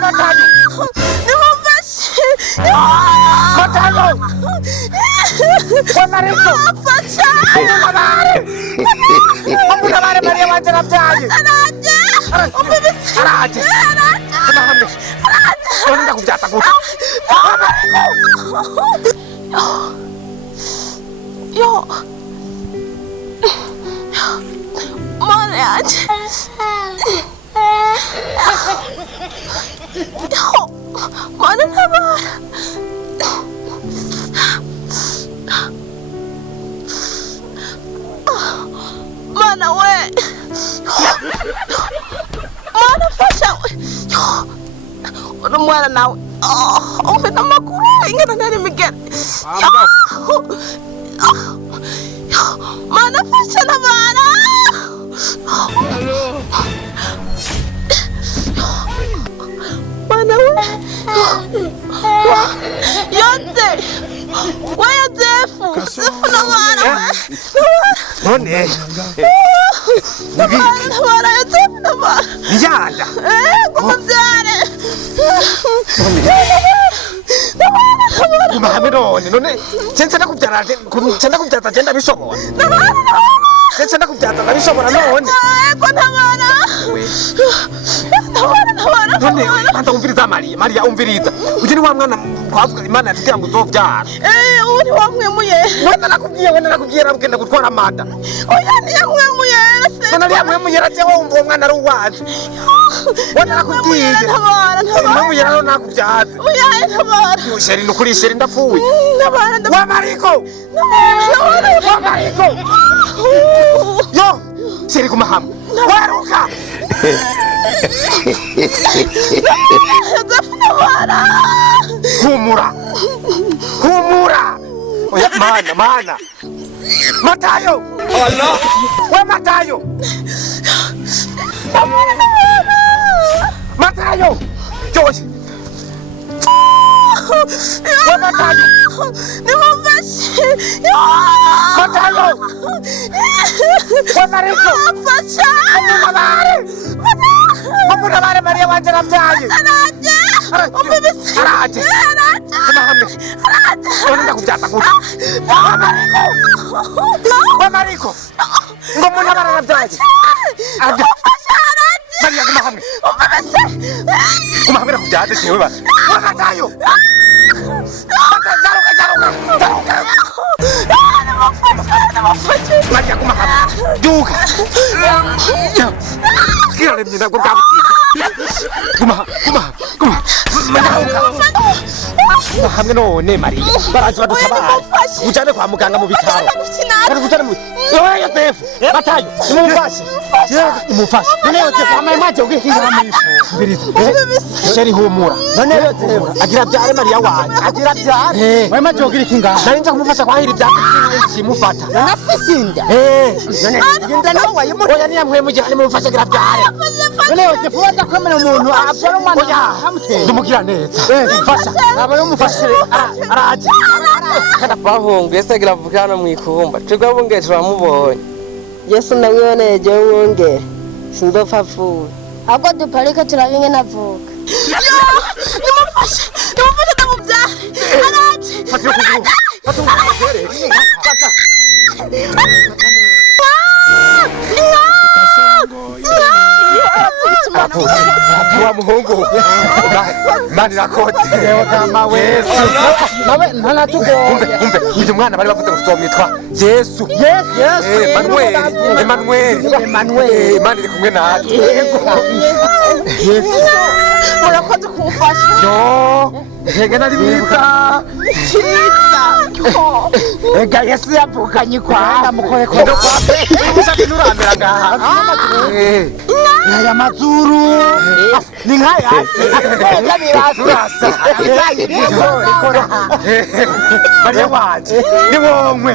Matayo. Matayo. Mariko. Mare Maria Wanja Abdai. Araje. Araje. Onda kujata kuta. Yo. Mana aja. Mana nama? Mana we? Mana fasha? Ono mwana nawe. Ove na makuru ingana nani Miguel. Mana fasha na mana? Mana we? Yonze. Waya defu. Defu na mana we. None. Mana ya defu na mana. Yanda. Kumamzane. Kumahamirone none sensana kubyara sensana kubyata genda bishobora sensana kubyata bishobora none ko ntabana none anda umviriza Maria umviriza uje ni wa mwana kwavuga Imana yatubwira ngo uzovyara uri wamwemuye wenda nakubwiye rabugenda gutwara amada oya ntiyamwemuye se none yamwemuye rate wumva umwana ari uwaje wenda nakubwiye mwemuye rero nakubyaza oya ntabara musheri nukuri sheri ndapfuye ntabara wa Mariko wa Mariko yo sheri kumahamu waruka ntabara humura oya mana Matayo Allah wa Matayo Matayo Josh wa Matayo nimufashe Matayo wa Mariko fasha Mumurabare Maria Wanja Abdai Araje Kumahamne Onda kujata kuta wa Mariko ngo munabara Abdai Maria kumahamne kumahamne kujata jewe ba wa Matayo Maria kumahamne duka kira lemina kwa kabutini kuma hamwe none Maria baraje badutabara ujane kwa muganga mu bitaro ari kujana mu oya Yosefu Matayo nimufashe none Yosefu amaye maje ugihinga mwifu biriza sheri humura none Yosefu agira byare Maria wanje agira byare amaye maje ugihinga nari nza kumufasha kwahira byake kimufata nafisinda none ngenda nawe wayimu oya niyamwe mu gihe nimufasha agira byare none Yosefu waza kwemera umuntu abyara umwana hamutera ndumugira neza fasha aba yumufashe araje kada bahungu yese agira vukana mu ikumba twebwe bungeje bamubonye Yesu namwone je wonge sinzopfa vuba ahubwo duparike turabinge navuka nimufashe ndamubyare araje fatira kuguru fatira wa muhungu mani rakote kama Yesu nawe ntanatugo umve uyu mwana bari bavuze ngo tuzomwitwa Yesu Emmanuel Imana iri kumwe natwe Yesu murakoze kumfasha yo ntege nari biza ega Yesu yavukanye kwa mukore ko ushaka nuramera ngaha aya mazuru ni nkaya turasa Maria wanje ni womwe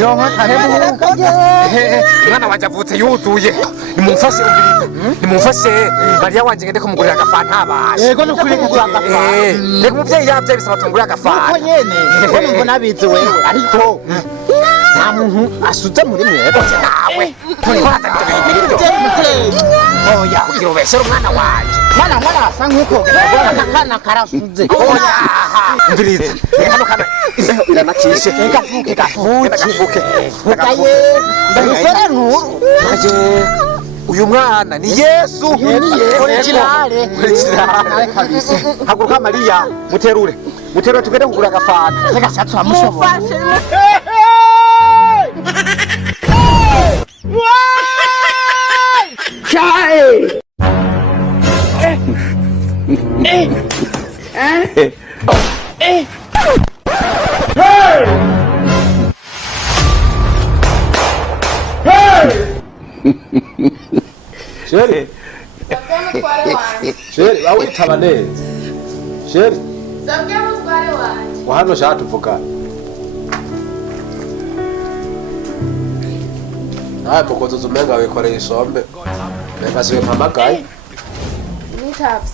yo mwana wanje avutse yuzuye nimumfashe umviriza nimumfashe Maria wanje ngende kumugurira agafanta abasha yego nukuri kugura agafanta reka umuvyeyi yavye bisaba tumugurira agafanta uko nyene ngo nabizi wewe ariko nta muntu asuze muri mwebwe nawe oya kugira ubeshere umwana wanje mwana asa nk'uko kana karasuze oya mviriza hano kana imbeho iranakishe gafuke fukaye ndabisore nkuru aje uyu mwana ni Yesu originale kabisa haguruka Maria muterure tugende kugura agafanta seka satsu amushobora Sheri Sheri wawe tabaneze Sheri Sabwe mutware wanje wahano shatuvuga mukozo zumenga wikoreye isombe Neka siwe mpamagaye Nitapsi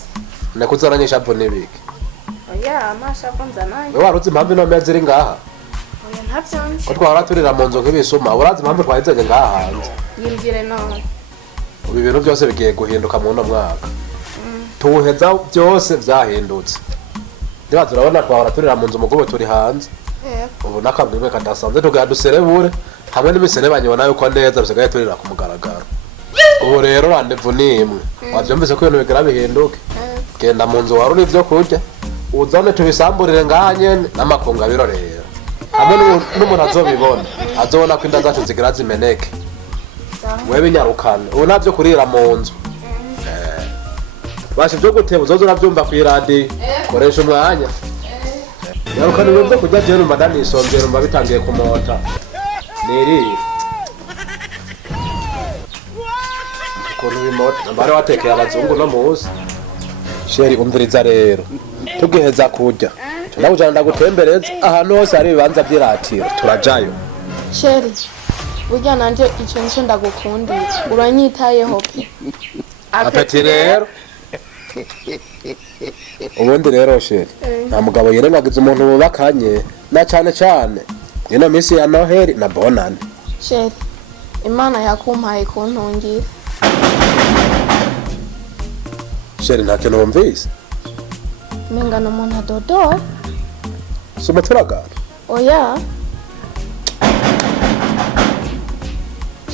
Nekuzaranyisha hapo nibiki Oya amasha konza nayo Wewe waruzi impamvu ino mezi iri ngaha Oya ntavyonje Ko twahora turira mu nzu nk'ibisuma urazi impamvu twahizanye ngaha hanze Yimvire none Ubu ibintu byose bigiye guhinduka mu no mwaka Tuwuheza byose vyahindutse Ndibaza urabona twahora turira mu nzu mugobe turi hanze Ubu nakamwe kadasanze tugaduserebure hamwe n'imiserebanye ubona yuko neza bisigaye turira ku mugaragaro Ubu rero randevu nimwe wavyumvise ko ibintu bigera bihinduke genda mu nzu waruri ivyo kurya uzane tubisamburire ngaha nyene n'amakunga birorera hamwe n'umuntu azobibona azobona ko inda zacu zigira zimeneke wewe nyarukane ubu navyo kurira mu nzu bashe byo guteba uzoza uravyumva ku iradi koresha umwanya nyarukane byo kurya je numva ndanisomvye numva bitangiye kumota niri ukuntu bimota mbare watekeye abazungu no muzi Sheri umviriza rero tugiheza kurya ndakujana ndagutembereza ahantu hose hari ibibanza by'iratiro turajayo Sheri burya nanje ico nico ndagukundira uranyitayeho pe apeti rero ubundi rero Sheri nta mugabo yerengagiza umuntu bubakanye na cyane ino minsi ya Noheli na Bonane Sheri Imana yakumpaye kuntungira Sheri nta kintu wumvise Menga no muntu adodo soma turagana Oya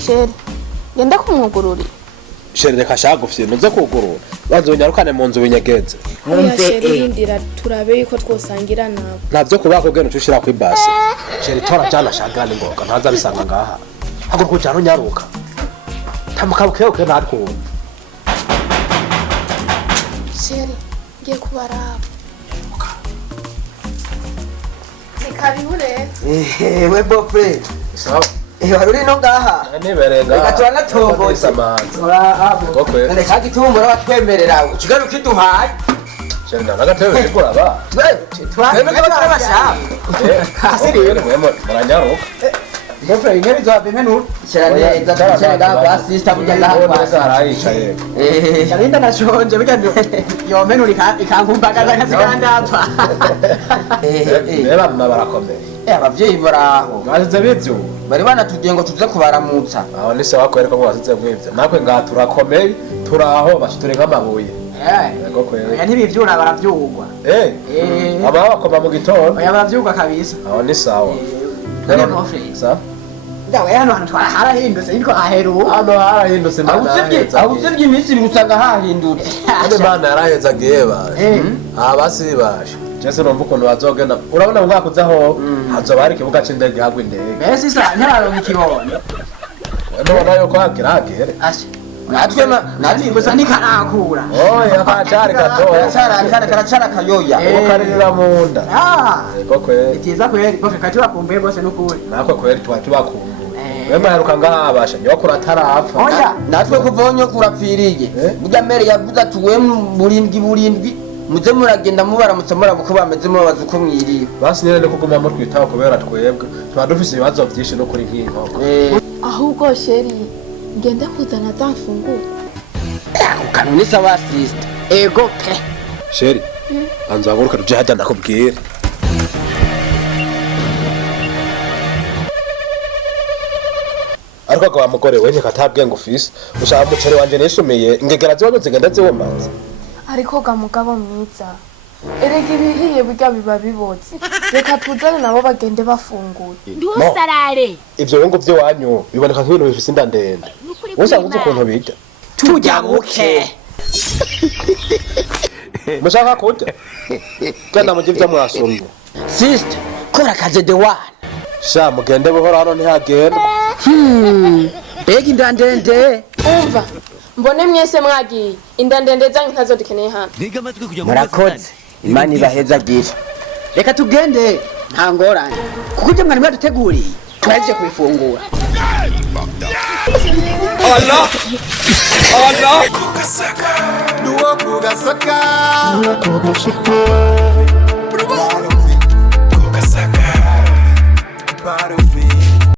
Sheri genda kumwugururi Sheri reka shagufye nuze kugurura bazonyarukane mu nzu binyegeze Oya Sheri yindira turabe yuko twosangira nawe ntavyo kubako gene tushira ku ibase Sheri tora cyana shagana ngoga ntaza bisanga ngaha haguruka cyane unyaruka tamukabuke natwo Sheri ngiye kubaraba Nikabibure we bopre sawa waruri no ngaha niberenga gatora natomboye okay reka gitumbura batwemerera ukigaruka kiduhaye Sheri nagatebe kikuraba tweme twabasha asiri mwemo muranyaruka bopre ingeri zo bimenu cyane neza kwa sister burya ngaha kwa harayicaye Karinda nashonje burya yomenu ikankumbagaza kasigandapfa reba mama barakomeye abavyeyi baraho bazize bivyo bari banatugiye ngo tuze kubaramutsa aho ni sawa kwereka ngo bazize bwivyo nakwe ngaha turakomeye turaho bashiture nk'amabuye yego kwere oya ntibivyura baravyugwa aba bakoma mu gitondo oya baravyugwa kabisa aho ni sawa none mofre sa ndawe hano harahindutse ariko aheru hano harahindutse ahusevye iminsi birusanga hahindutse ane mana yarahezagiye baje abasi baje Jese numva ukuntu bazogenda urabona ngo ngakuzaho hazoba hari ikibuga c'indege hagwa indege mbese isa ntaronka ikibondo none yuko hakiragere ashe natwe gusa nikarakura oya kacari gatoya karacara kayoya ukaririra mu nda yego kweri itiza kweri bofe kati bakumbuye bose n'ukuri nakwe kweri tubakumbuye wema yaruka ngabasha nyoko ratarapfa oya natwe kuvonyo kurapfiriye burya mere yavuze ati we burindwi muze muragenda mubaramutse murabuko bameze mubabaza uko mwiriwe basi nyene kuguma mu twitaho kubera twebwe tuba dufise ibibazo byinshi no kuri nk'inkoko ahubwo Sheri ngende kuzana za mfunguro kanuni sawa sister ego pe Sheri anza haguruka tuje hajya ndakubwira ariko kwa mugore we nikatabwe ngo ufise ushaka umuceri wanje nisumiye ingegera ziwanyu zigenda ziwomanze ariko ga mugabo mwiza erega ibihiye burya biba biboze reka tuzane nabo bagende bafungura ntusarare ivyo ngo vyo wanyu biboneka nk'ibintu bifise inda ndende usanga uzi ukuntu bita tujya buke mushaka kurya genda mujye ivyo mwasumye sister kora kaje the one sha mugende buhoro hano ntihagenda mbega inda ndende umva mbone mwese mwagiye inda ndende zanyu ntazo dukeneye hano murakoze imana ibahezagire reka tugende nta ngorane kuko ibyo mwari mwaduteguriye turaje kubifungura Allah Allah Kugasaka